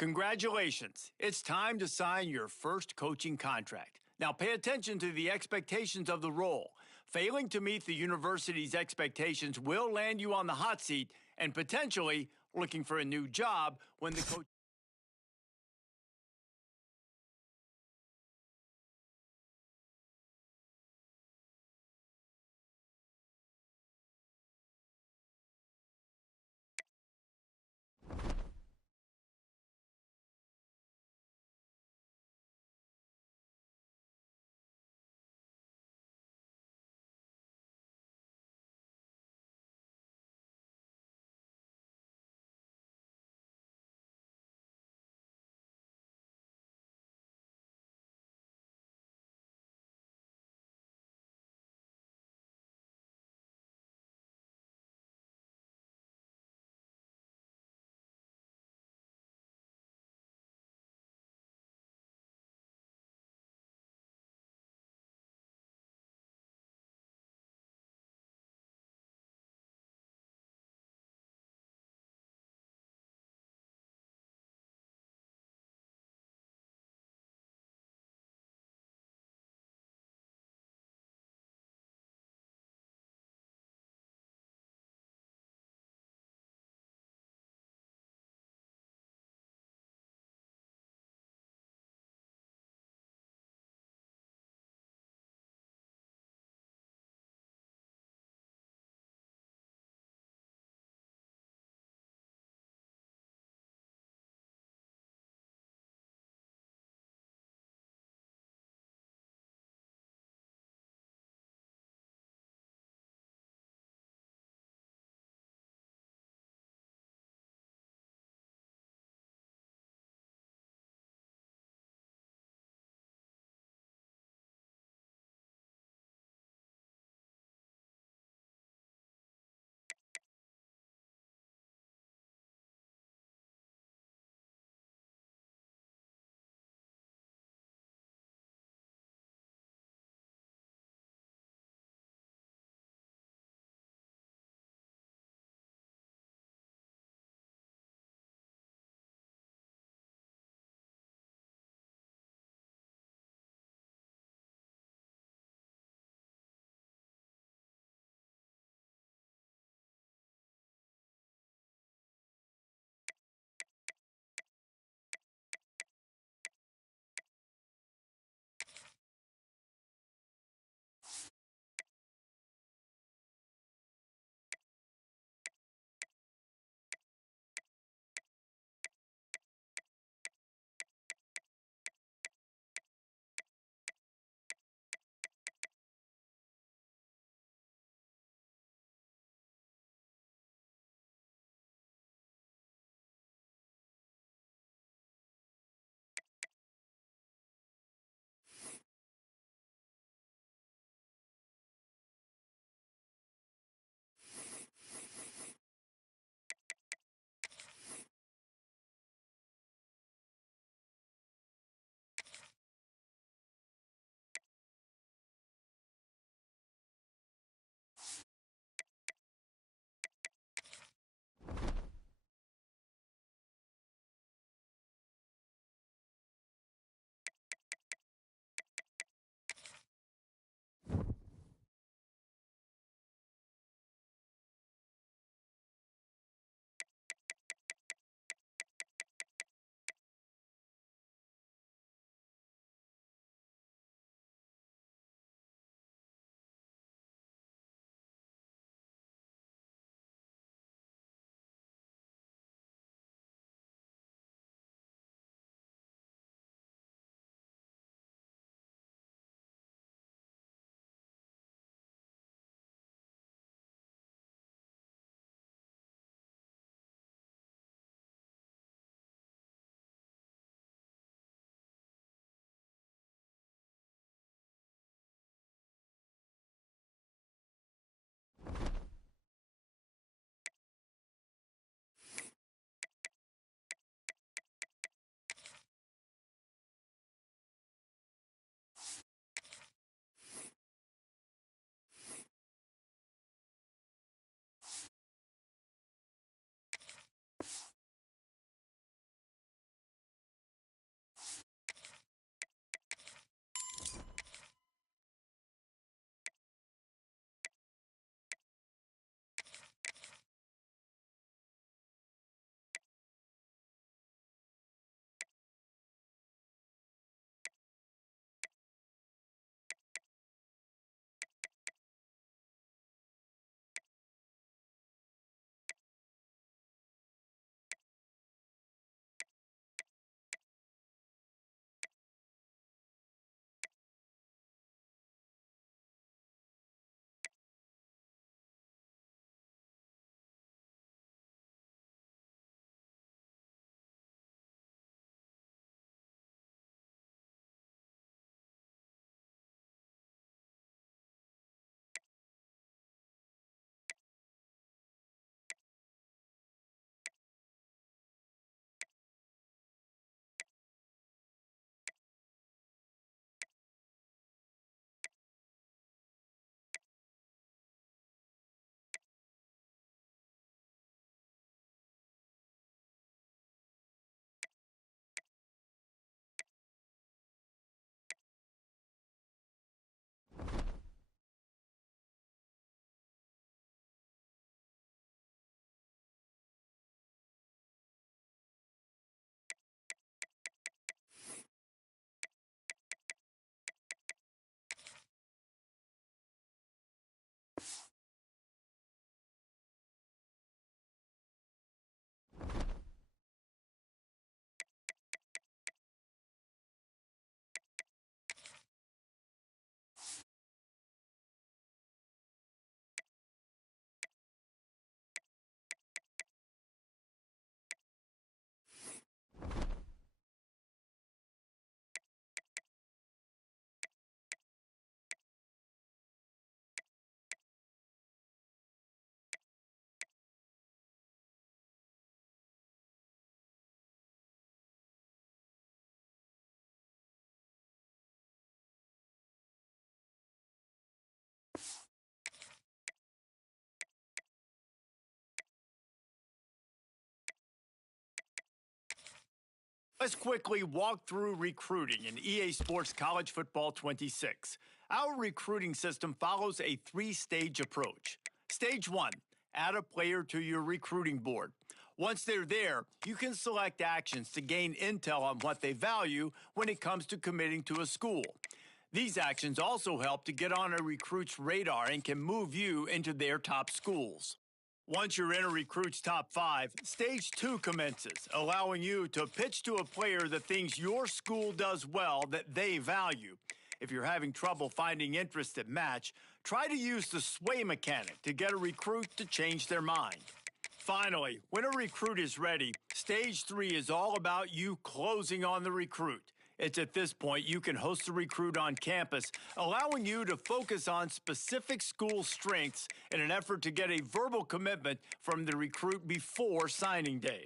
Congratulations. It's time to sign your first coaching contract. Now pay attention to the expectations of the role. Failing to meet the university's expectations will land you on the hot seat and potentially looking for a new job when the coach Let's quickly walk through recruiting in EA Sports College Football 26. Our recruiting system follows a three-stage approach. Stage 1, add a player to your recruiting board. Once they're there, you can select actions to gain intel on what they value when it comes to committing to a school. These actions also help to get on a recruit's radar and can move you into their top schools. Once you're in a recruit's top 5, stage 2 commences, allowing you to pitch to a player the things your school does well that they value. If you're having trouble finding interest that match, try to use the sway mechanic to get a recruit to change their mind. Finally, when a recruit is ready, stage 3 is all about you closing on the recruit. It's at this point you can host the recruit on campus, allowing you to focus on specific school strengths in an effort to get a verbal commitment from the recruit before signing day.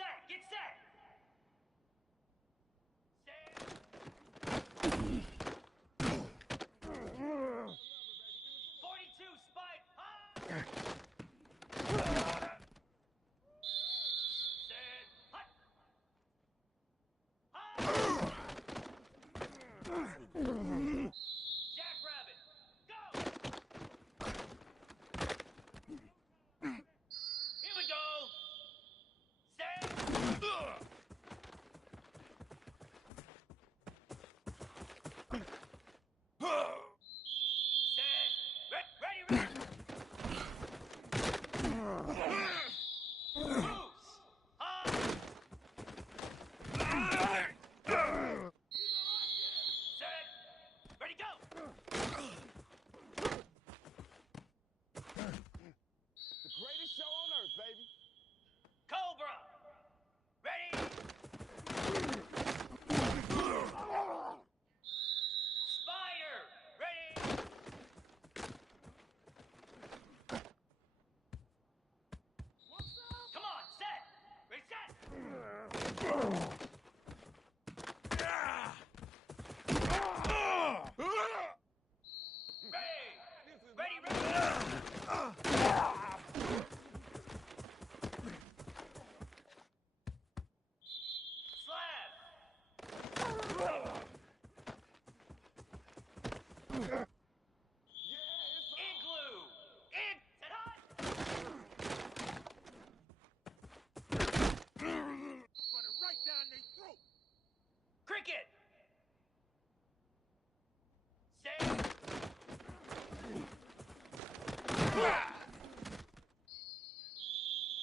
set! Get set! Set! 42 spike! Hot! Set! Hot! Hot! Jackrabbit! Go! Here we go! Set! Set! Ready! Moose! Set! Ready, go! The greatest show on earth, baby. Cobra! Ready! Spider! Ready! Come on, set! Ready, set! Ready! Slab! Igloo! Set hot! Run it right down their throat. Cricket! Set!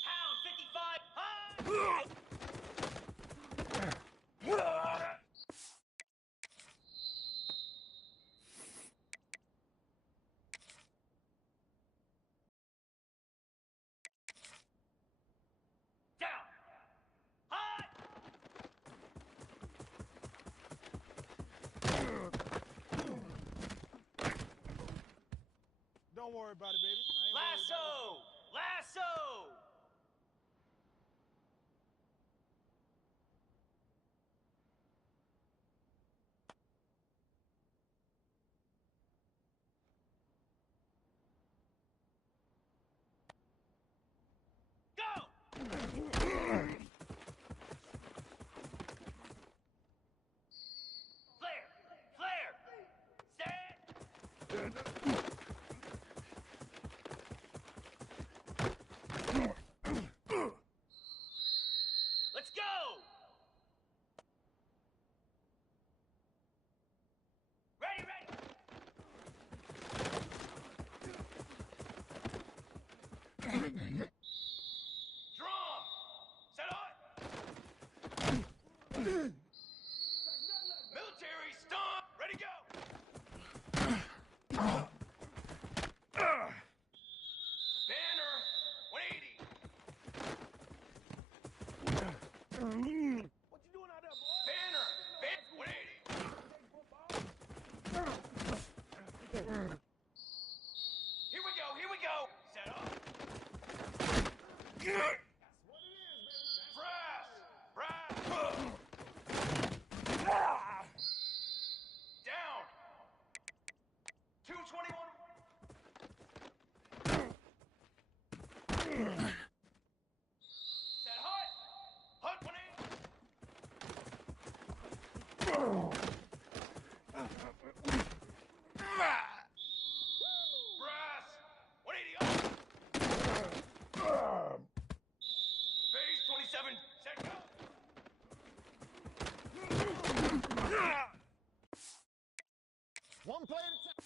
Hound 55! High! Down! High! Don't worry about it, baby. I ain't worried about Lasso! Lasso! Go! Flare! Flare! Set! Let's go! Ready, ready! Drum! Set hot! Military stun! Ready, go! Banner! 180! What you doing out there, boy? Banner! 180! Here we go, here we go! Set up! Brass! Brass! Down! 221! Set hot! Hot 180! Brass! 180 up! Base 27! Set go! One play at a time.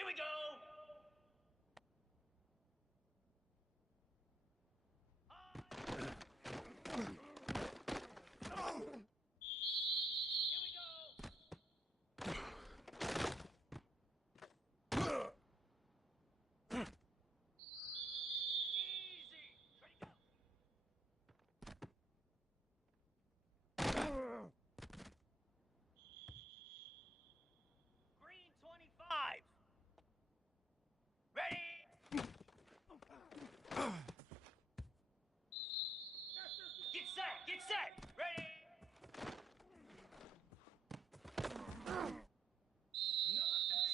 Here we go! Green 25! Ready? Get set! Get set! Ready?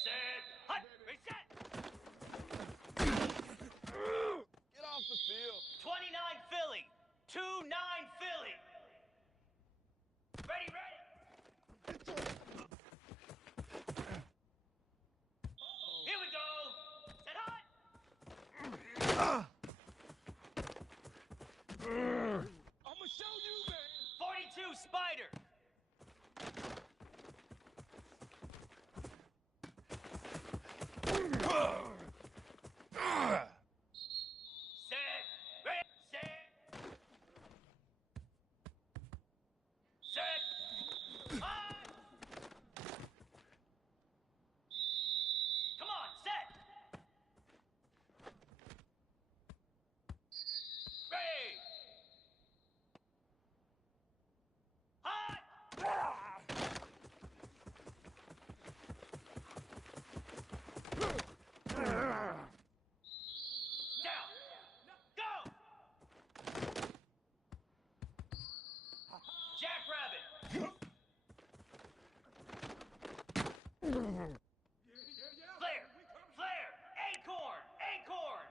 Set! Hut! Reset! Get off the field. 29 Philly! 2-9 Philly! Ready, ready! Here we go! Set hot! I'ma show you, man. 42 Spider! Set! Ready! Set! Set! Hot! Come on, set! Ready! Hot! Down! Go! Jackrabbit! Flare! Flare! Acorn! Acorn!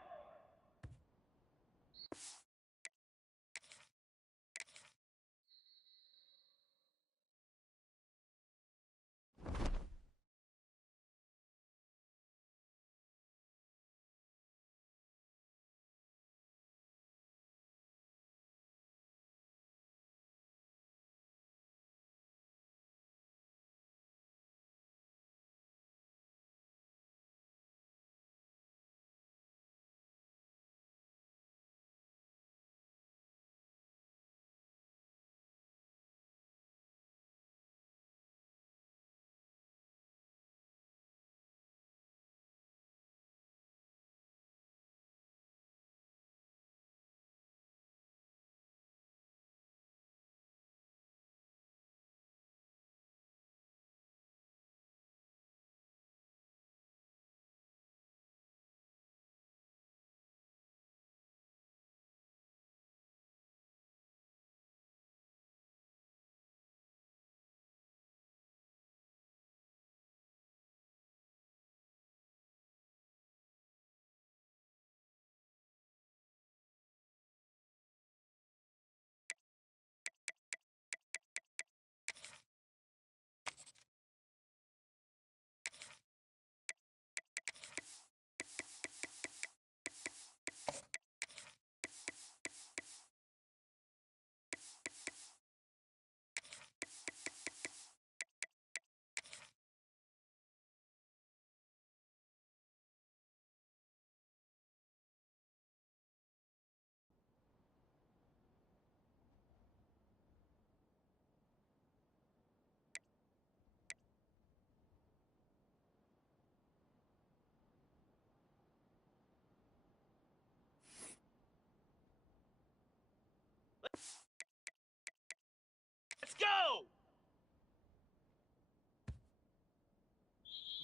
Let's go!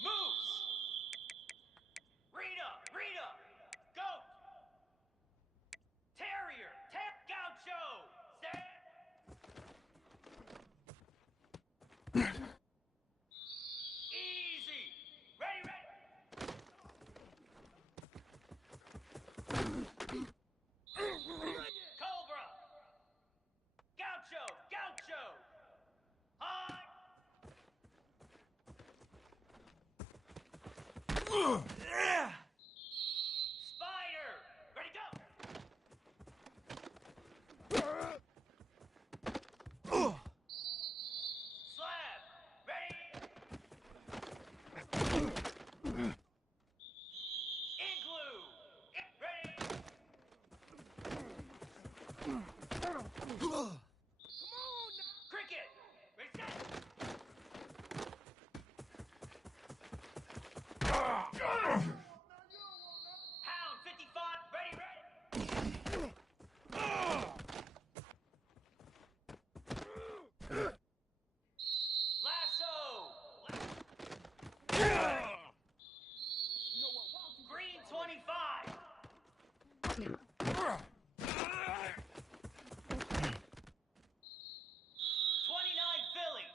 Moose! Rita! Rita! Goat! Terrier! Gaucho! Set! Easy! Ready, ready! Cobra! Gaucho! Gaucho! Hot! Spider! Ready, go! Slab! Ready! Hound 55, ready, ready. Lasso. Green 25. 29 Philly.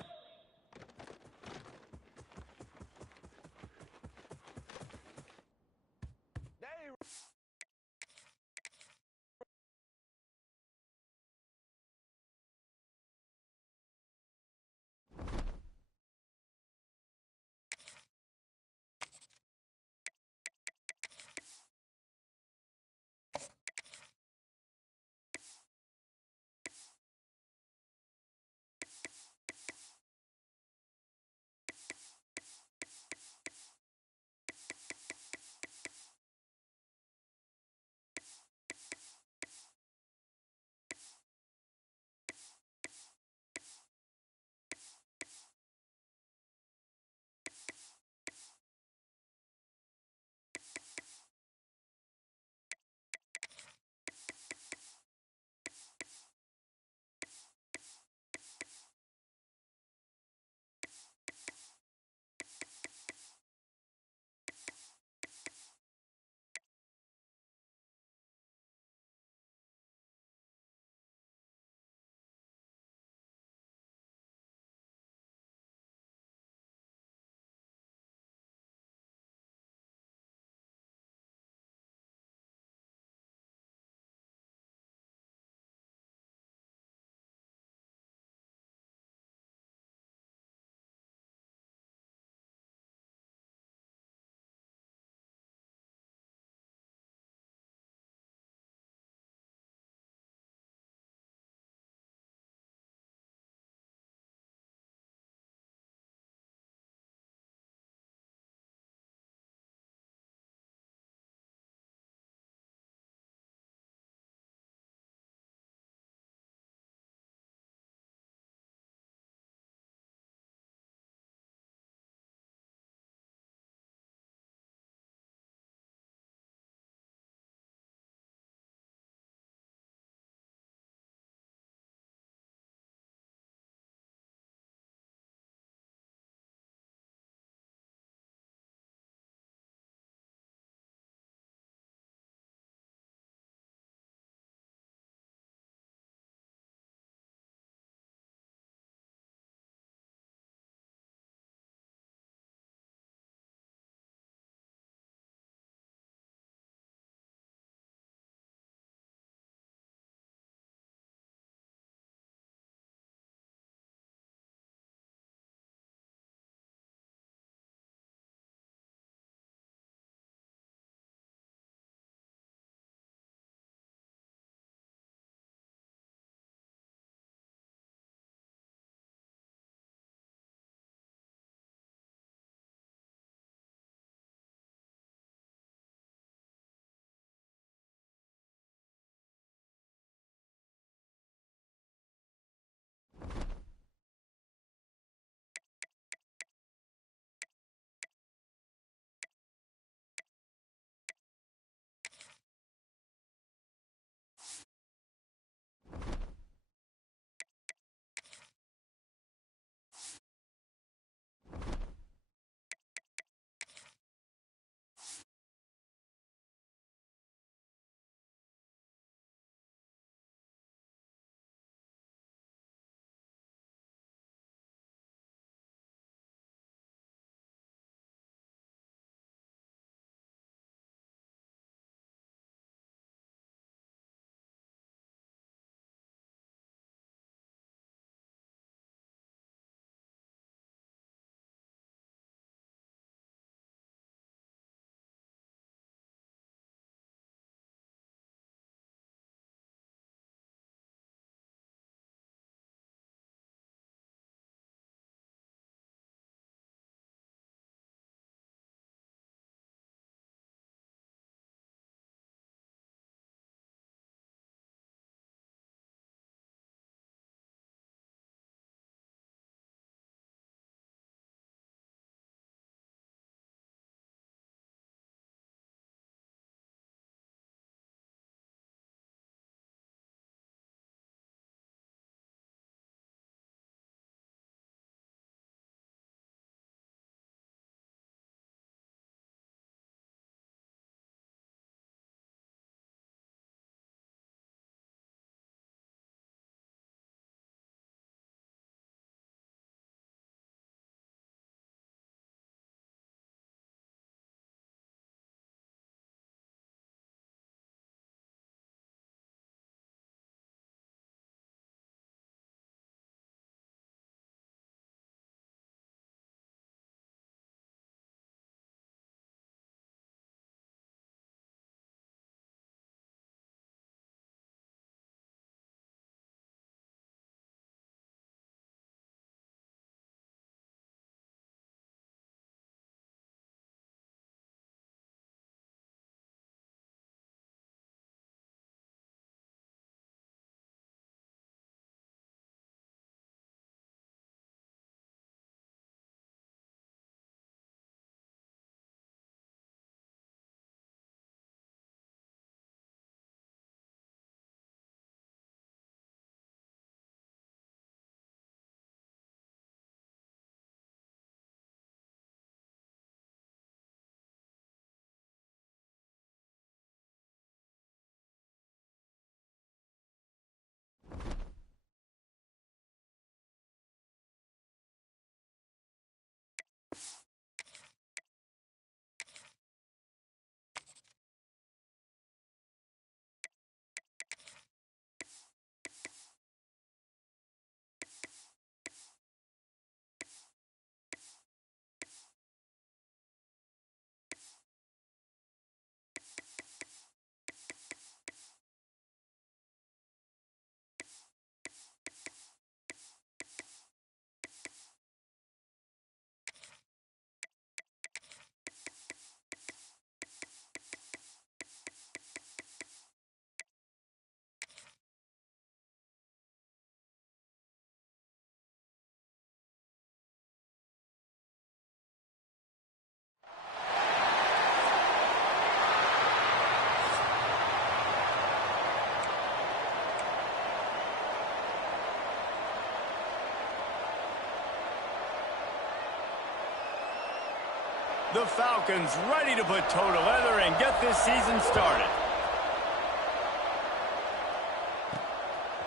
The Falcons ready to put toe to leather and get this season started.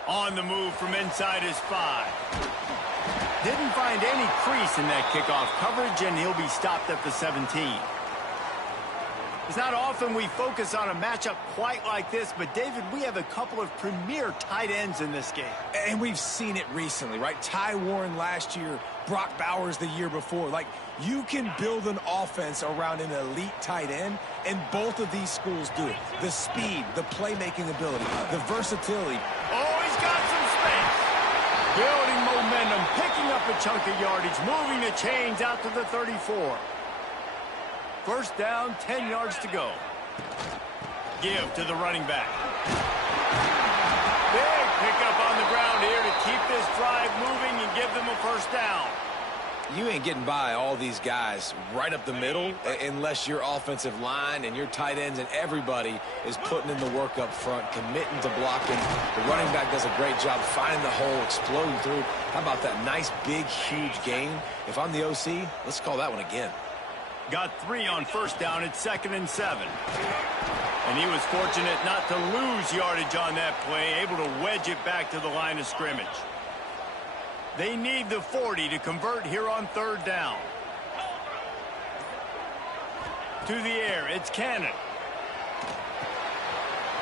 On the move from inside his 5. Didn't find any crease in that kickoff coverage, and he'll be stopped at the 17. It's not often we focus on a matchup quite like this, but David, we have a couple of premier tight ends in this game. And we've seen it recently, right? Ty Warren last year, Brock Bowers the year before. Like, you can build an offense around an elite tight end, and both of these schools do it. The speed, the playmaking ability, the versatility. Oh, he's got some space. Building momentum, picking up a chunk of yardage, moving the chains out to the 34. First down, 10 yards to go. Give to the running back. Big pickup on the ground here to keep this drive moving and give them a first down. You ain't getting by all these guys right up the middle unless your offensive line and your tight ends and everybody is putting in the work up front, committing to blocking. The running back does a great job finding the hole, exploding through. How about that nice, big, huge gain? If I'm the OC, let's call that one again. Got 3 on first down at 2nd and 7. And he was fortunate not to lose yardage on that play, able to wedge it back to the line of scrimmage. They need the 40 to convert here on 3rd down. To the air, it's Cannon.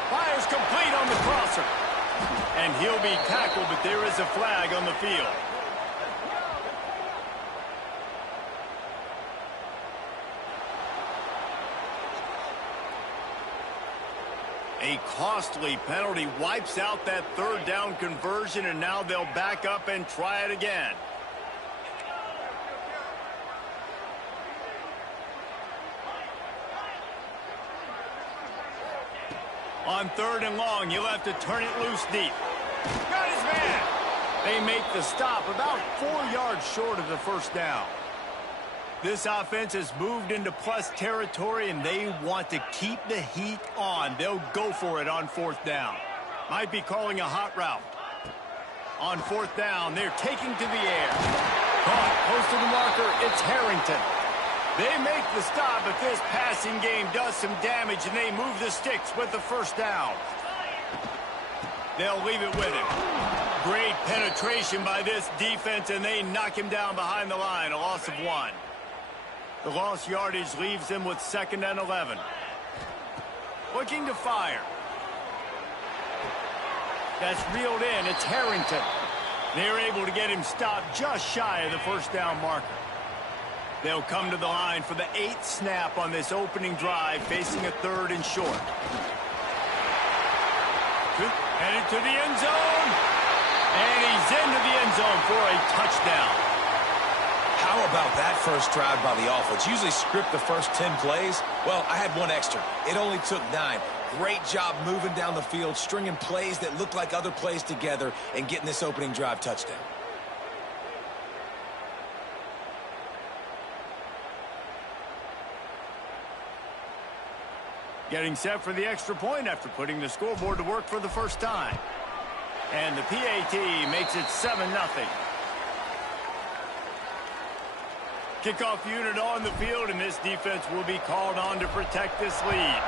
Fires complete on the crosser. And he'll be tackled, but there is a flag on the field. A costly penalty wipes out that 3rd down conversion, and now they'll back up and try it again. On 3rd and long, he'll have to turn it loose deep. Got his man. They make the stop about 4 yards short of the first down. This offense has moved into plus territory, and they want to keep the heat on. They'll go for it on 4th down. Might be calling a hot route. On 4th down, they're taking to the air. Caught, close to the marker, it's Harrington. They make the stop, but this passing game does some damage, and they move the sticks with the first down. They'll leave it with him. Great penetration by this defense, and they knock him down behind the line, a loss of 1. The lost yardage leaves them with 2nd and 11. Looking to fire. That's reeled in. It's Harrington. They're able to get him stopped just shy of the first down marker. They'll come to the line for the 8th snap on this opening drive, facing a 3rd and short. Headed to the end zone. And he's into the end zone for a touchdown. How about that first drive by the offense? Usually script the first 10 plays. Well, I had 1 extra. It only took 9. Great job moving down the field, stringing plays that look like other plays together, and getting this opening drive touchdown. Getting set for the extra point after putting the scoreboard to work for the first time. And the PAT makes it 7-0. Kickoff unit on the field, and this defense will be called on to protect this lead.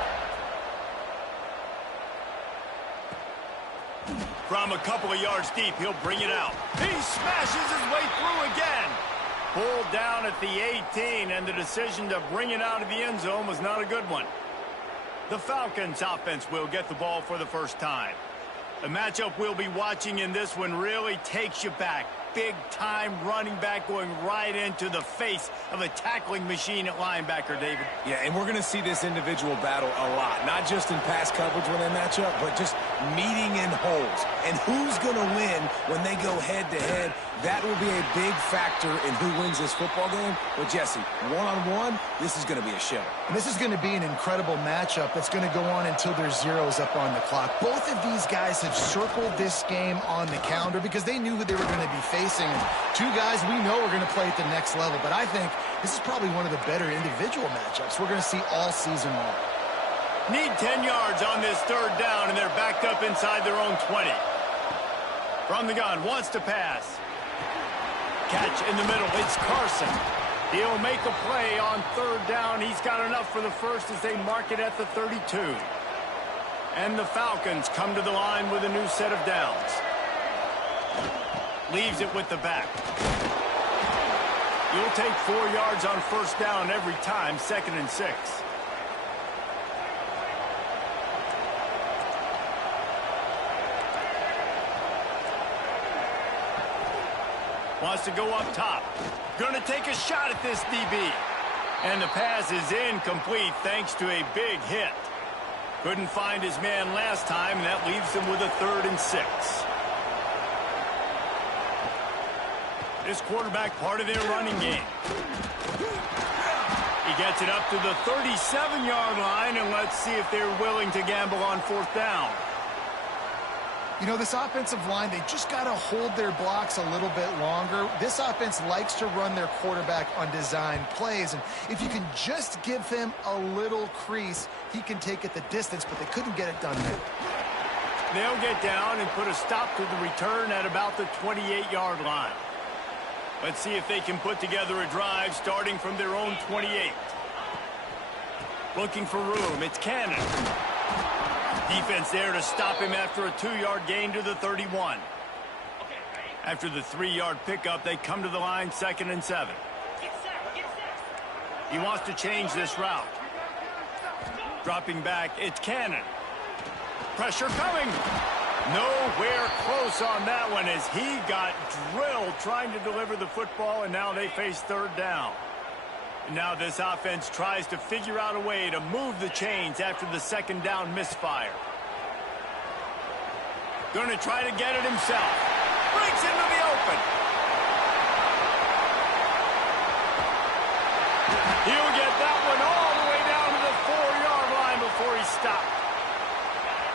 From a couple of yards deep, he'll bring it out. He smashes his way through again. Pulled down at the 18, and the decision to bring it out of the end zone was not a good one. The Falcons offense will get the ball for the first time. The matchup we'll be watching in this one really takes you back. Big-time running back going right into the face of a tackling machine at linebacker, David. Yeah, and we're going to see this individual battle a lot. Not just in pass coverage when they match up, but just meeting in holes. And who's going to win when they go head-to-head? That will be a big factor in who wins this football game. But, Jesse, one-on-one, this is going to be a show. And this is going to be an incredible matchup that's going to go on until there's zeros up on the clock. Both of these guys have circled this game on the calendar because they knew who they were going to be facing. And 2 guys we know are going to play at the next level. But I think this is probably one of the better individual matchups we're going to see all season long. Need 10 yards on this 3rd down, and they're backed up inside their own 20. From the gun, wants to pass. Catch in the middle, it's Carson. He'll make a play on third down. He's got enough for the first as they mark it at the 32. And the Falcons come to the line with a new set of downs. Leaves it with the back. You'll take 4 yards on first down every time, 2nd and 6. Wants to go up top. Going to take a shot at this DB. And the pass is incomplete thanks to a big hit. Couldn't find his man last time, and that leaves him with a 3rd and 6. This quarterback part of their running game. He gets it up to the 37-yard line, and let's see if they're willing to gamble on 4th down. You know, this offensive line, they just got to hold their blocks a little bit longer. This offense likes to run their quarterback on design plays, and if you can just give him a little crease, he can take it the distance, but they couldn't get it done there. They'll get down and put a stop to the return at about the 28-yard line. Let's see if they can put together a drive starting from their own 28. Looking for room. It's Cannon. Defense there to stop him after a 2-yard gain to the 31. After the 3-yard pickup, they come to the line 2nd and 7. He wants to change this route. Dropping back, it's Cannon. Pressure coming. Nowhere close on that one as he got drilled trying to deliver the football, and now they face 3rd down. And now this offense tries to figure out a way to move the chains after the 2nd down misfire. Going to try to get it himself. Breaks into the open. He'll get that one all the way down to the 4-yard line before he stopped.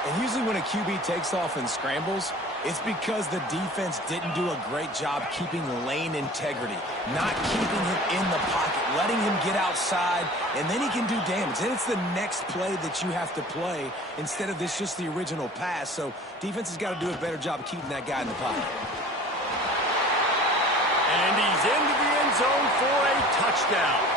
And usually when a QB takes off and scrambles, it's because the defense didn't do a great job keeping lane integrity, not keeping him in the pocket, letting him get outside, and then he can do damage. Then it's the next play that you have to play instead of this just the original pass. So defense has got to do a better job of keeping that guy in the pocket. And he's into the end zone for a touchdown.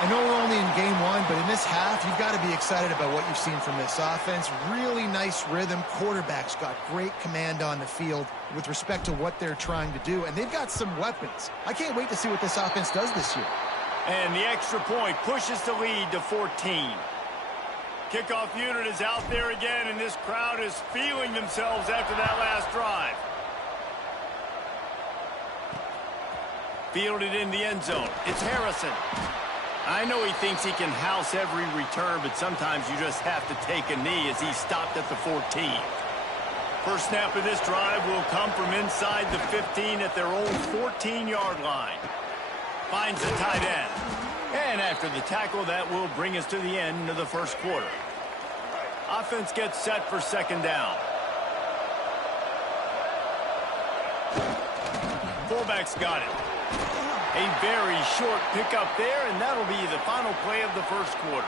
I know we're only in game 1, but in this half, you've got to be excited about what you've seen from this offense. Really nice rhythm. Quarterback's got great command on the field with respect to what they're trying to do, and they've got some weapons. I can't wait to see what this offense does this year. And the extra point pushes the lead to 14. Kickoff unit is out there again, and this crowd is feeling themselves after that last drive. Fielded in the end zone. It's Harrison. I know he thinks he can house every return, but sometimes you just have to take a knee as he stopped at the 14. First snap of this drive will come from inside the 15 at their own 14-yard line. Finds the tight end. And after the tackle, that will bring us to the end of the first quarter. Offense gets set for 2nd down. Fullback's got it. A very short pickup there, and that'll be the final play of the first quarter.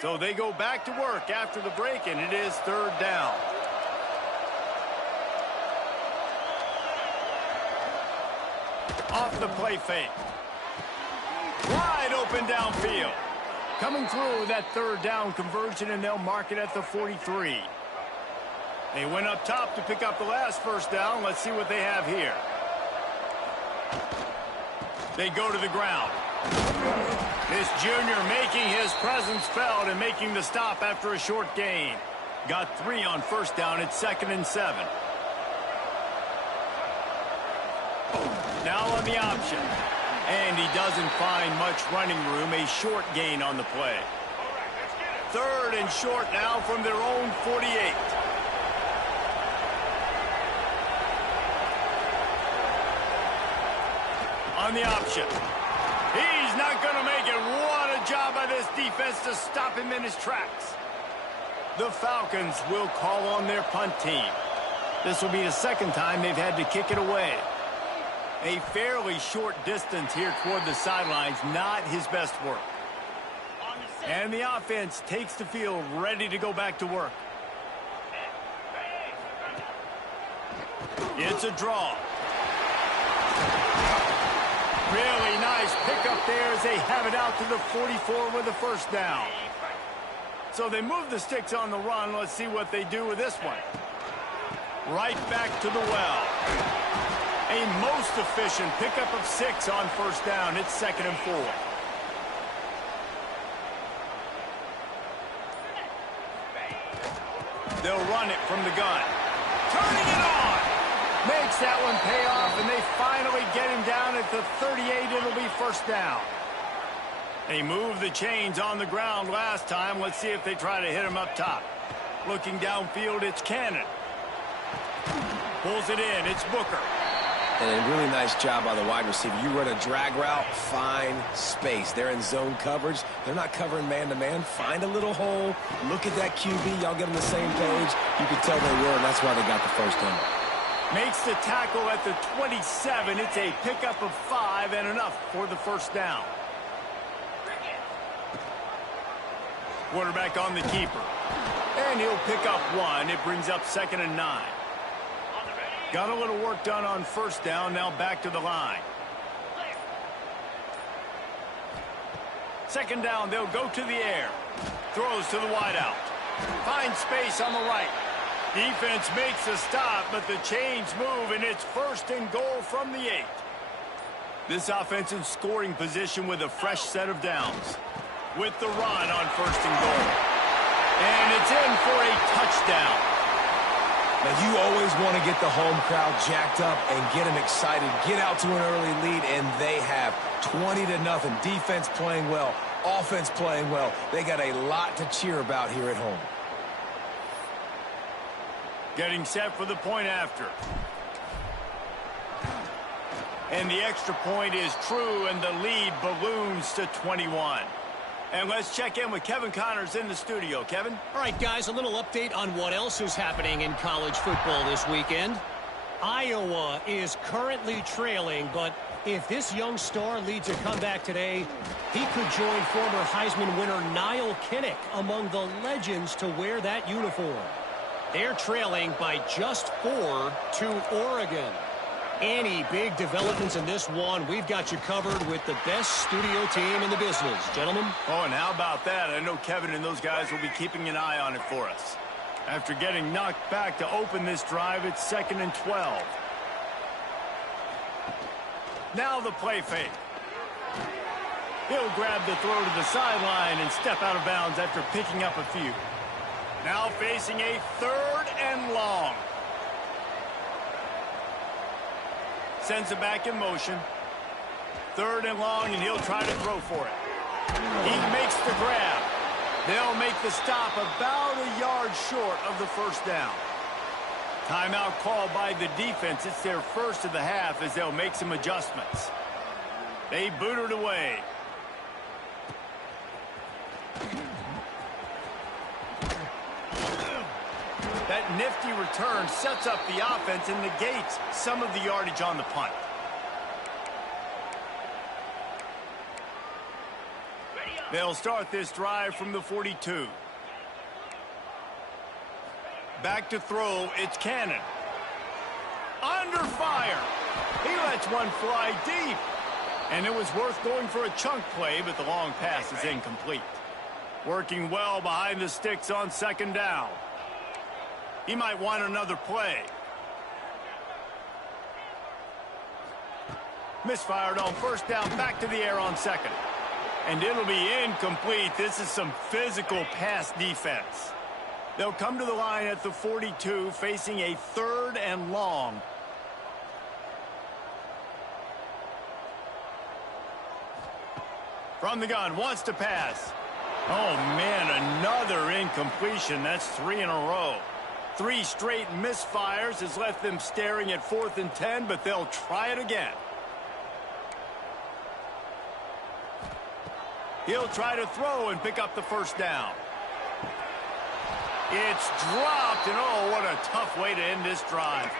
So they go back to work after the break, and it is 3rd down. Off the play fake. Wide open downfield. Coming through that 3rd down conversion, and they'll mark it at the 43. They went up top to pick up the last 1st down. Let's see what they have here. They go to the ground. This junior making his presence felt and making the stop after a short gain. Got 3 on 1st down. It's 2nd and 7. Now on the option. And he doesn't find much running room. A short gain on the play. 3rd and short now from their own 48. On the option. He's not going to make it. What a job by this defense to stop him in his tracks. The Falcons will call on their punt team. This will be the 2nd time they've had to kick it away. A fairly short distance here toward the sidelines, not his best work. And the offense takes the field, ready to go back to work. It's a draw. Really nice pickup there as they have it out to the 44 with the 1st down. So they move the sticks on the run. Let's see what they do with this one. Right back to the well. A most efficient pickup of 6 on 1st down. It's 2nd and 4. They'll run it from the gun. Turning it on. Makes that one pay off, and they finally get him down at the 38. It'll be 1st down. They moved the chains on the ground last time. Let's see if they try to hit him up top. Looking downfield, it's Cannon. Pulls it in. It's Booker. And a really nice job by the wide receiver. You run a drag route, find space. They're in zone coverage. They're not covering man-to-man. Find a little hole. Look at that QB. Y'all get on the same page. You can tell they were, and that's why they got the 1st down. Makes the tackle at the 27. It's a pickup of 5 and enough for the 1st down. Quarterback on the keeper. And he'll pick up 1. It brings up 2nd and 9. Got a little work done on 1st down. Now back to the line. 2nd down. They'll go to the air. Throws to the wideout. Finds space on the right. Defense makes a stop, but the chains move, and it's 1st and goal from the 8. This offense in scoring position with a fresh set of downs. With the run on 1st and goal. And it's in for a touchdown. Now, you always want to get the home crowd jacked up and get them excited. Get out to an early lead, and they have 20-0. Defense playing well. Offense playing well. They got a lot to cheer about here at home. Getting set for the point after. And the extra point is true, and the lead balloons to 21. And let's check in with Kevin Connors in the studio. Kevin? All right, guys, a little update on what else is happening in college football this weekend. Iowa is currently trailing, but if this young star leads a comeback today, he could join former Heisman winner Niall Kinnick among the legends to wear that uniform. They're trailing by just 4 to Oregon. Any big developments in this one, we've got you covered with the best studio team in the business. Gentlemen? Oh, and how about that? I know Kevin and those guys will be keeping an eye on it for us. After getting knocked back to open this drive, it's 2nd and 12. Now the play fake. He'll grab the throw to the sideline and step out of bounds after picking up a few. Now facing a 3rd and long. Sends it back in motion. 3rd and long, and he'll try to throw for it. He makes the grab. They'll make the stop about a yard short of the 1st down. Timeout called by the defense. It's their first of the half as they'll make some adjustments. They boot it away. That nifty return sets up the offense and negates some of the yardage on the punt. They'll start this drive from the 42. Back to throw, it's Cannon. Under fire. He lets one fly deep. And it was worth going for a chunk play, but the long pass is incomplete. Working well behind the sticks on second down. He might want another play. Misfired on first down, back to the air on second. And it'll be incomplete. This is some physical pass defense. They'll come to the line at the 42, facing a 3rd and long. From the gun, wants to pass. Oh, man, another incompletion. That's 3 in a row. 3 straight misfires has left them staring at 4th and 10, but they'll try it again. He'll try to throw and pick up the first down. It's dropped, and oh, what a tough way to end this drive.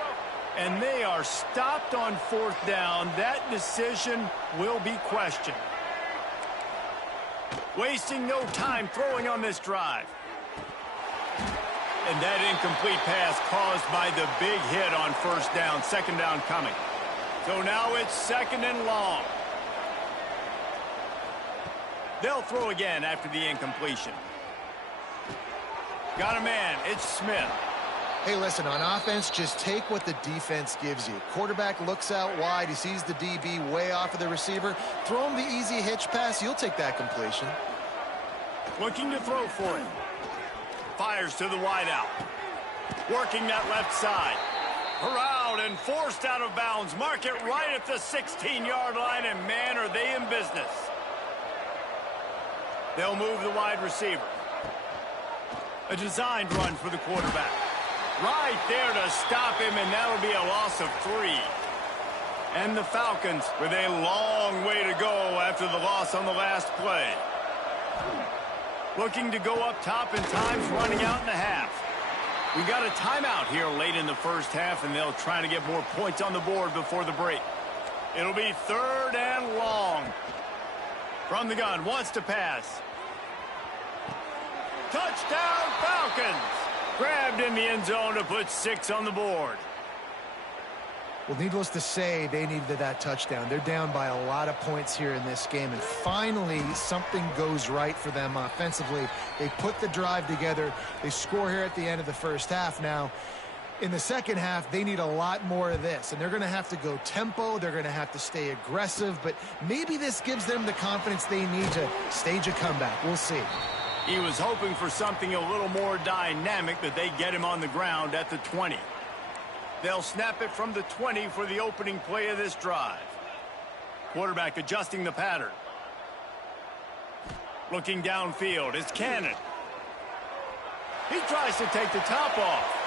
And they are stopped on 4th down. That decision will be questioned. Wasting no time throwing on this drive. And that incomplete pass caused by the big hit on first down, second down coming. So now it's 2nd and long. They'll throw again after the incompletion. Got a man, it's Smith. Hey, listen, on offense, just take what the defense gives you. Quarterback looks out wide. He sees the DB way off of the receiver. Throw him the easy hitch pass. You'll take that completion. Looking to throw for him. Fires to the wideout. Working that left side. Corralled and forced out of bounds. Mark it right at the 16-yard line, and man, are they in business. They'll move the wide receiver. A designed run for the quarterback. Right there to stop him, and that'll be a loss of 3. And the Falcons with a long way to go after the loss on the last play. Looking to go up top, and time's running out in the half. We got a timeout here late in the first half, and they'll try to get more points on the board before the break. It'll be 3rd and long. From the gun, wants to pass. Touchdown, Falcons! Grabbed in the end zone to put 6 on the board. Well, needless to say, they needed that touchdown. They're down by a lot of points here in this game, and finally something goes right for them offensively. They put the drive together. They score here at the end of the first half. Now, in the second half, they need a lot more of this, and they're going to have to go tempo. They're going to have to stay aggressive, but maybe this gives them the confidence they need to stage a comeback. We'll see. He was hoping for something a little more dynamic, but they get him on the ground at the 20. They'll snap it from the 20 for the opening play of this drive. Quarterback adjusting the pattern. Looking downfield, it's Cannon. He tries to take the top off.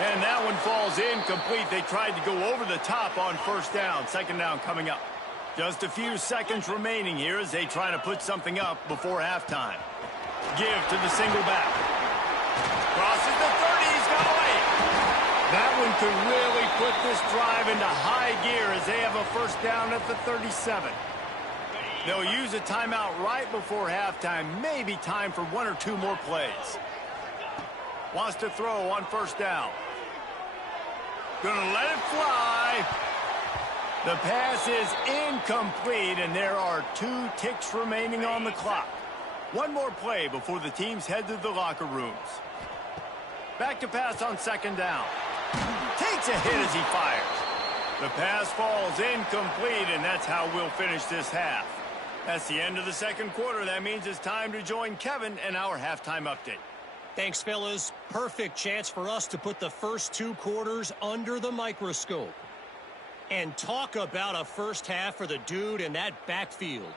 And that one falls incomplete. They tried to go over the top on first down. Second down coming up. Just a few seconds remaining here as they try to put something up before halftime. Give to the single back. Crosses the 30. He's got away. That one could really put this drive into high gear as they have a first down at the 37. They'll use a timeout right before halftime. Maybe time for 1 or 2 more plays. Wants to throw on first down. Gonna let it fly. The pass is incomplete, and there are 2 ticks remaining on the clock. 1 more play before the teams head to the locker rooms. Back to pass on second down. Takes a hit as he fires. The pass falls incomplete, and that's how we'll finish this half. That's the end of the second quarter. That means it's time to join Kevin in our halftime update. Thanks, fellas. Perfect chance for us to put the first 2 quarters under the microscope. And talk about a first half for the dude in that backfield.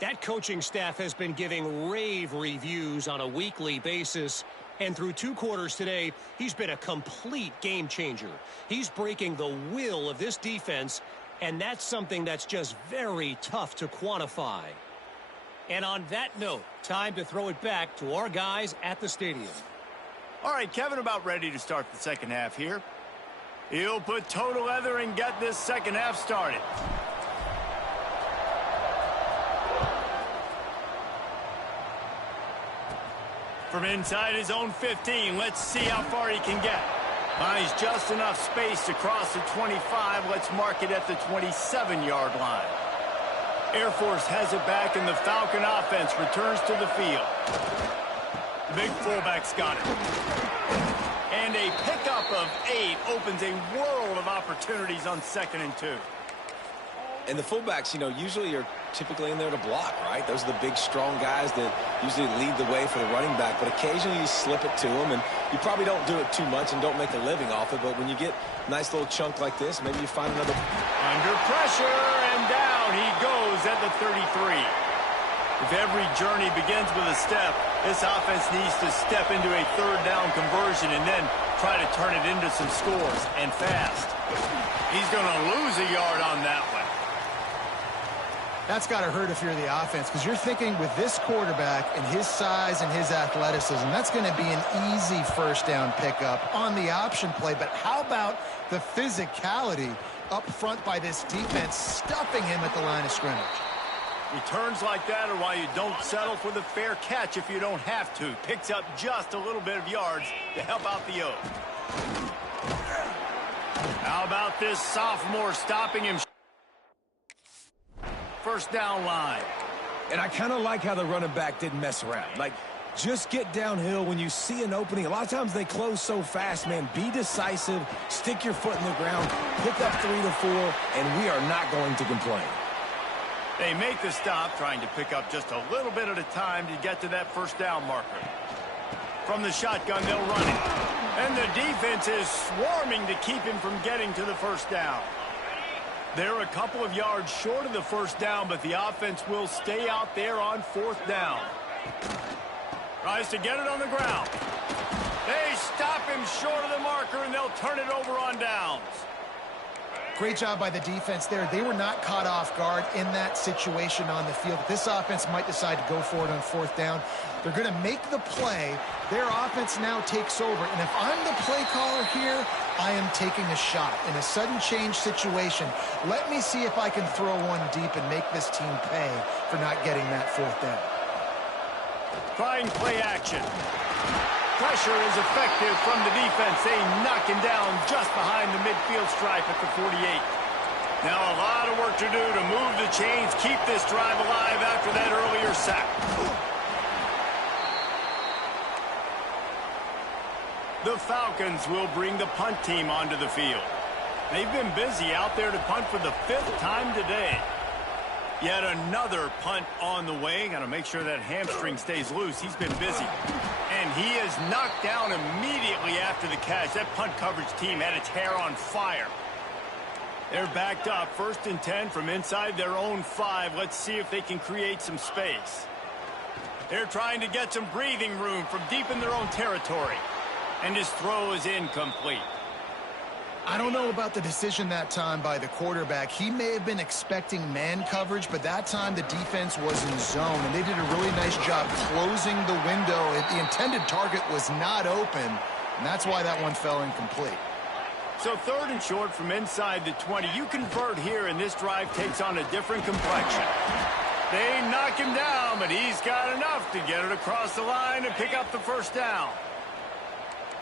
That coaching staff has been giving rave reviews on a weekly basis. And through 2 quarters today, he's been a complete game changer. He's breaking the will of this defense, and that's something that's just very tough to quantify. And on that note, time to throw it back to our guys at the stadium. All right, Kevin, about ready to start the second half here. He'll put toe to leather and get this second half started. From inside his own 15, let's see how far he can get. Finds just enough space to cross the 25. Let's mark it at the 27-yard line. Air Force has it back, and the Falcon offense returns to the field. The big fullback's got it. And a pickup of 8 opens a world of opportunities on 2nd and 2. And the fullbacks, usually are typically in there to block, right? Those are the big, strong guys that usually lead the way for the running back. But occasionally you slip it to them, and you probably don't do it too much and don't make a living off it. But when you get a nice little chunk like this, maybe you find another. Under pressure, and down he goes at the 33. If every journey begins with a step, this offense needs to step into a 3rd down conversion and then try to turn it into some scores, and fast. He's going to lose a yard on that one. That's got to hurt if you're the offense, because you're thinking with this quarterback and his size and his athleticism, that's going to be an easy 1st down pickup on the option play. But how about the physicality up front by this defense, stuffing him at the line of scrimmage? Returns like that are why you don't settle for the fair catch if you don't have to. Picks up just a little bit of yards to help out the O. How about this sophomore stopping him? 1st down line. And I kind of like how the running back didn't mess around. Like, just get downhill when you see an opening. A lot of times they close so fast, man. Be decisive, stick your foot in the ground, pick up 3 to 4, and we are not going to complain. They make the stop, trying to pick up just a little bit at a time to get to that 1st down marker. From the shotgun, they'll run it. And the defense is swarming to keep him from getting to the 1st down. They're a couple of yards short of the 1st down, but the offense will stay out there on 4th down. Tries to get it on the ground. They stop him short of the marker, and they'll turn it over on downs. Great job by the defense there. They were not caught off guard in that situation on the field. This offense might decide to go for it on 4th down. They're going to make the play. Their offense now takes over. And if I'm the play caller here, I am taking a shot. In a sudden change situation, let me see if I can throw one deep and make this team pay for not getting that 4th down. Trying play action. Pressure is effective from the defense. They knock him down just behind the midfield stripe at the 48. Now a lot of work to do to move the chains, keep this drive alive after that earlier sack. The Falcons will bring the punt team onto the field. They've been busy out there to punt for the 5th time today. Yet another punt on the way. Got to make sure that hamstring stays loose. He's been busy. And he is knocked down immediately after the catch. That punt coverage team had its hair on fire. They're backed up. 1st and 10 from inside their own 5. Let's see if they can create some space. They're trying to get some breathing room from deep in their own territory. And his throw is incomplete. I don't know about the decision that time by the quarterback. He may have been expecting man coverage, but that time the defense was in zone, and they did a really nice job closing the window. The intended target was not open, and that's why that one fell incomplete. So 3rd and short from inside the 20. You convert here, and this drive takes on a different complexion. They knock him down, but he's got enough to get it across the line and pick up the 1st down.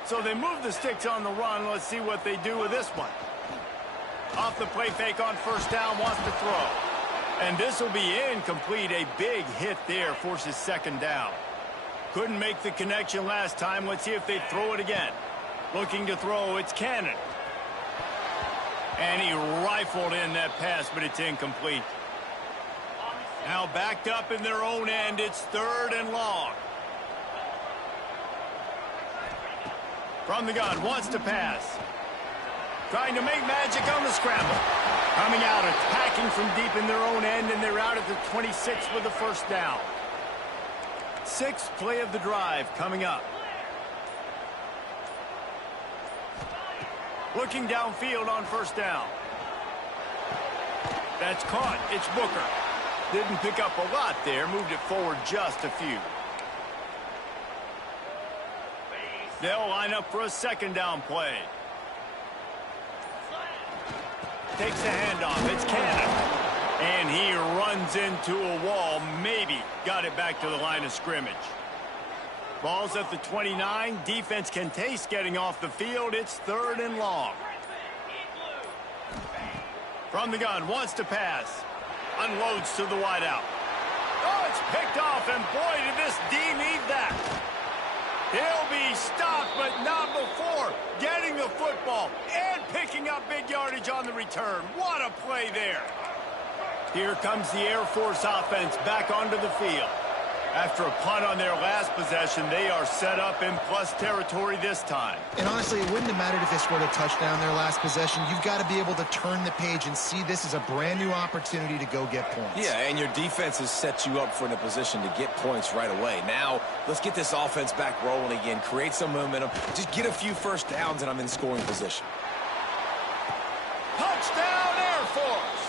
So they move the sticks on the run. Let's see what they do with this one. Off the play fake on 1st down, wants to throw. And this will be incomplete. A big hit there forces 2nd down. Couldn't make the connection last time. Let's see if they throw it again. Looking to throw, it's Cannon. And he rifled in that pass, but it's incomplete. Now backed up in their own end. It's 3rd and long. From the gun, wants to pass. Trying to make magic on the scramble. Coming out, attacking from deep in their own end, and they're out at the 26 with the 1st down. 6th play of the drive coming up. Looking downfield on 1st down. That's caught. It's Booker. Didn't pick up a lot there. Moved it forward just a few. They'll line up for a 2nd down play. Takes the handoff. It's Cannon. And he runs into a wall. Maybe got it back to the line of scrimmage. Ball's at the 29. Defense can taste getting off the field. It's 3rd and long. From the gun, wants to pass. Unloads to the wideout. Oh, it's picked off, and boy, did this D need that. He'll be stopped, but not before getting the football and picking up big yardage on the return. What a play there. Here comes the Air Force offense back onto the field. After a punt on their last possession, they are set up in plus territory this time. And honestly, it wouldn't have mattered if they scored a touchdown their last possession. You've got to be able to turn the page and see this as a brand new opportunity to go get points. Yeah, and your defense has set you up for in a position to get points right away. Now, let's get this offense back rolling again, create some momentum, just get a few first downs, and I'm in scoring position. Touchdown, Air Force!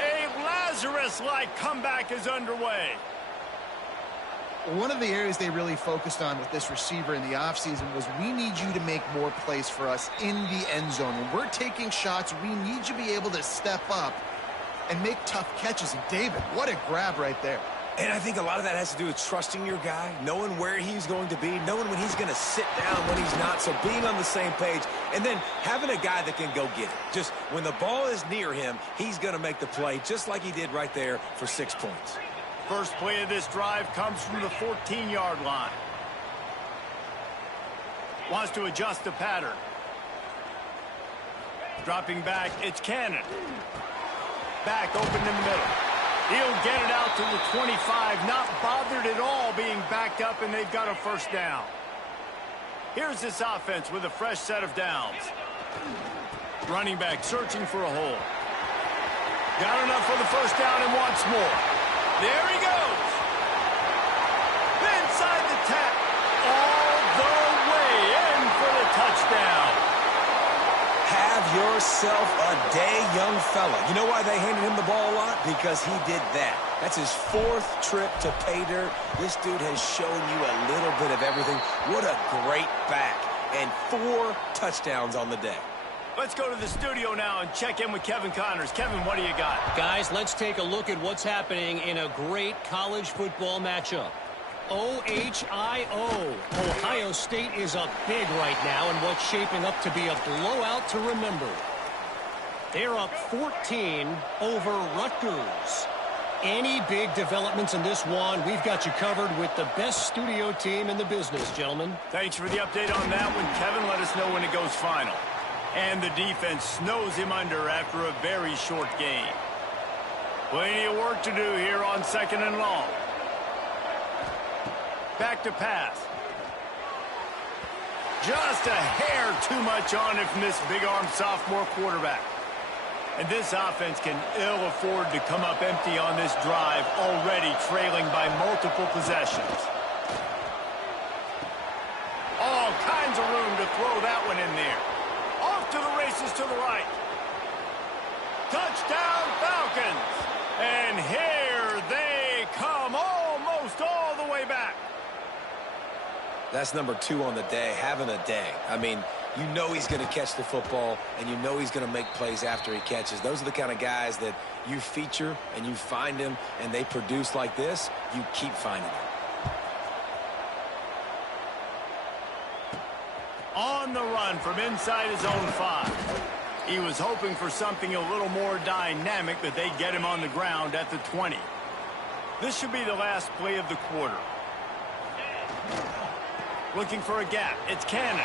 A Lazarus-like comeback is underway. One of the areas they really focused on with this receiver in the offseason was we need you to make more plays for us in the end zone. When we're taking shots, we need you to be able to step up and make tough catches. And David, what a grab right there. And I think a lot of that has to do with trusting your guy, knowing where he's going to be, knowing when he's going to sit down, when he's not, so being on the same page, and then having a guy that can go get it. Just when the ball is near him, he's going to make the play just like he did right there for 6 points. First play of this drive comes from the 14-yard line. Wants to adjust the pattern. Dropping back, it's Cannon. Back open in the middle. He'll get it out to the 25, not bothered at all being backed up, and they've got a first down. Here's this offense with a fresh set of downs. Running back searching for a hole. Got enough for the first down and wants more. There he goes. Inside the tap. All the way in for the touchdown. Have yourself a day, young fella. You know why they handed him the ball a lot? Because he did that. That's his 4th trip to pay dirt. This dude has shown you a little bit of everything. What a great back. And 4 touchdowns on the day. Let's go to the studio now and check in with Kevin Connors. Kevin, what do you got? Guys, let's take a look at what's happening in a great college football matchup. OHIO. Ohio State is up big right now in what's shaping up to be a blowout to remember. They're up 14 over Rutgers. Any big developments in this one, we've got you covered with the best studio team in the business, gentlemen. Thanks for the update on that one, Kevin. Let us know when it goes final. And the defense snows him under after a very short game. Plenty of work to do here on 2nd and long. Back to pass. Just a hair too much on it from this big-armed sophomore quarterback. And this offense can ill afford to come up empty on this drive, already trailing by multiple possessions. All kinds of room to throw that one in there. Off to the races to the right. Touchdown, Falcons. And here they come, almost all the way back. That's number 2 on the day, having a day. I mean, you know he's going to catch the football, and you know he's going to make plays after he catches. Those are the kind of guys that you feature, and you find him, and they produce like this. You keep finding them. On the run from inside his own 5. He was hoping for something a little more dynamic, but they get him on the ground at the 20. This should be the last play of the quarter. Looking for a gap. It's Cannon.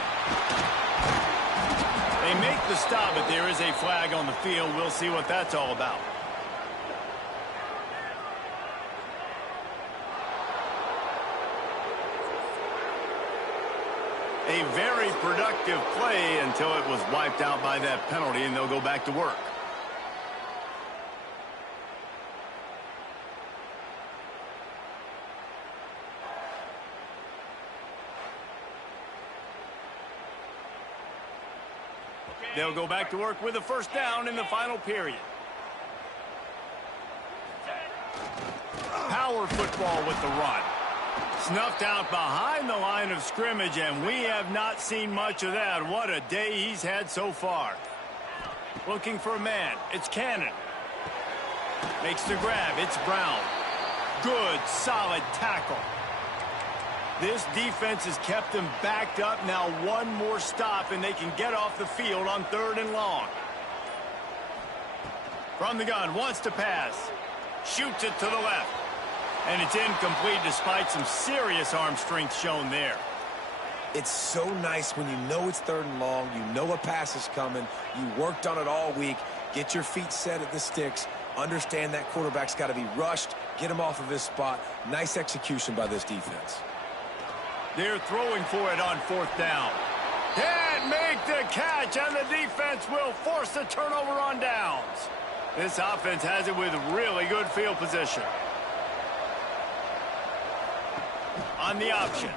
They make the stop, but there is a flag on the field. We'll see what that's all about. A very productive play until it was wiped out by that penalty, and they'll go back to work. They'll go back to work with a first down in the final period. Power football with the run. Snuffed out behind the line of scrimmage, and we have not seen much of that. What a day he's had so far. Looking for a man. It's Cannon. Makes the grab. It's Brown. Good, solid tackle. This defense has kept them backed up. Now one more stop, and they can get off the field on 3rd and long. From the gun, wants to pass. Shoots it to the left. And it's incomplete despite some serious arm strength shown there. It's so nice when you know it's 3rd and long, you know a pass is coming, you worked on it all week, get your feet set at the sticks, understand that quarterback's got to be rushed, get him off of his spot. Nice execution by this defense. They're throwing for it on 4th down. Can't make the catch, and the defense will force the turnover on downs. This offense has it with really good field position. On the option.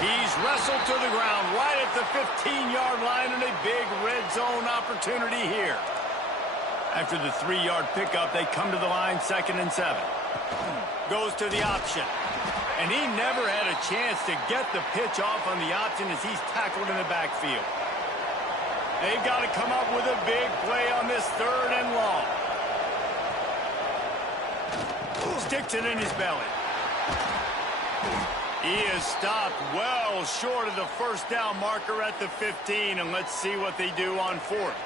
He's wrestled to the ground right at the 15-yard line, and a big red zone opportunity here. After the 3-yard pickup, they come to the line, 2nd and 7. Goes to the option. And he never had a chance to get the pitch off on the option as he's tackled in the backfield. They've got to come up with a big play on this 3rd and long. Sticks it in his belly. He is stopped well short of the 1st down marker at the 15, and let's see what they do on 4th.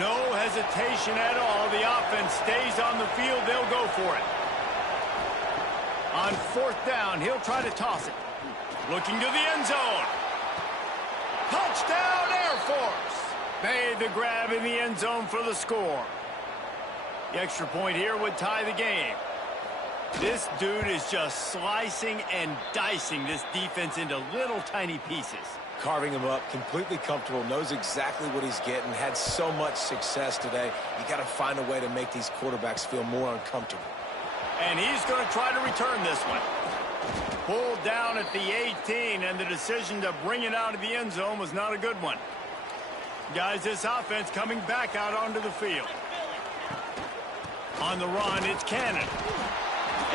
No hesitation at all. The offense stays on the field. They'll go for it. On 4th down, he'll try to toss it. Looking to the end zone. Touchdown, Air Force. Made the grab in the end zone for the score. The extra point here would tie the game. This dude is just slicing and dicing this defense into little tiny pieces. Carving him up, completely comfortable, knows exactly what he's getting, had so much success today. You got to find a way to make these quarterbacks feel more uncomfortable. And he's going to try to return this one. Pulled down at the 18, and the decision to bring it out of the end zone was not a good one. Guys, this offense coming back out onto the field. On the run, it's Cannon.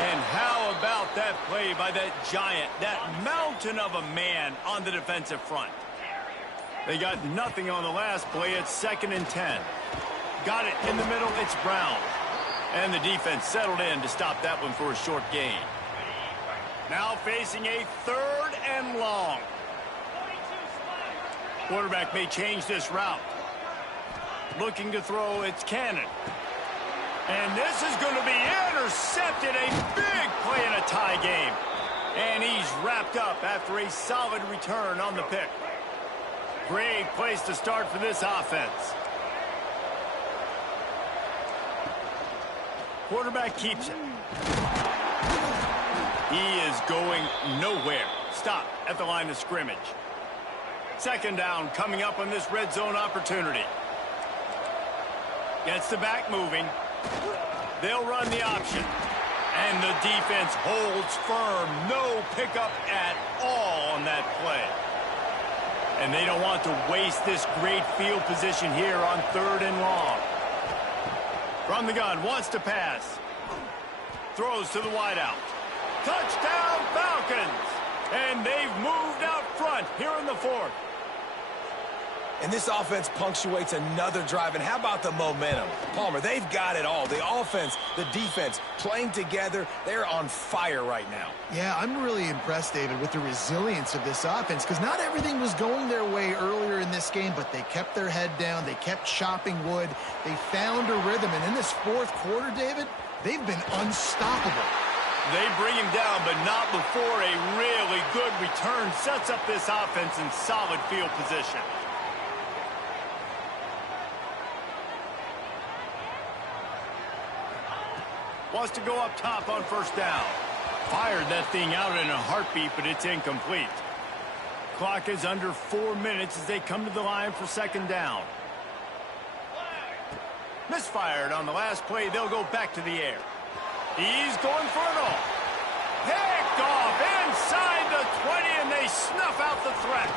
And how about that play by that giant, that mountain of a man on the defensive front? They got nothing on the last play. It's 2nd and 10. Got it in the middle. It's Brown. And the defense settled in to stop that one for a short gain. Now facing a 3rd and long. Quarterback may change this route. Looking to throw, it's Cannon. And this is going to be intercepted. A big play in a tie game. And he's wrapped up after a solid return on the pick. Great place to start for this offense. Quarterback keeps it. He is going nowhere. Stop at the line of scrimmage. 2nd down coming up on this red zone opportunity. Gets the back moving. They'll run the option. And the defense holds firm. No pickup at all on that play. And they don't want to waste this great field position here on 3rd and long. From the gun, wants to pass. Throws to the wideout. Touchdown, Falcons! And they've moved out front here in the 4th. And this offense punctuates another drive. And how about the momentum? Palmer, they've got it all. The offense, the defense, playing together. They're on fire right now. Yeah, I'm really impressed, David, with the resilience of this offense, because not everything was going their way earlier in this game, but they kept their head down. They kept chopping wood. They found a rhythm. And in this 4th quarter, David, they've been unstoppable. They bring him down, but not before a really good return sets up this offense in solid field position. Wants to go up top on 1st down. Fired that thing out in a heartbeat, but it's incomplete. Clock is under 4 minutes as they come to the line for 2nd down. Misfired on the last play. They'll go back to the air. He's going for it all. Picked off inside the 20, and they snuff out the threat.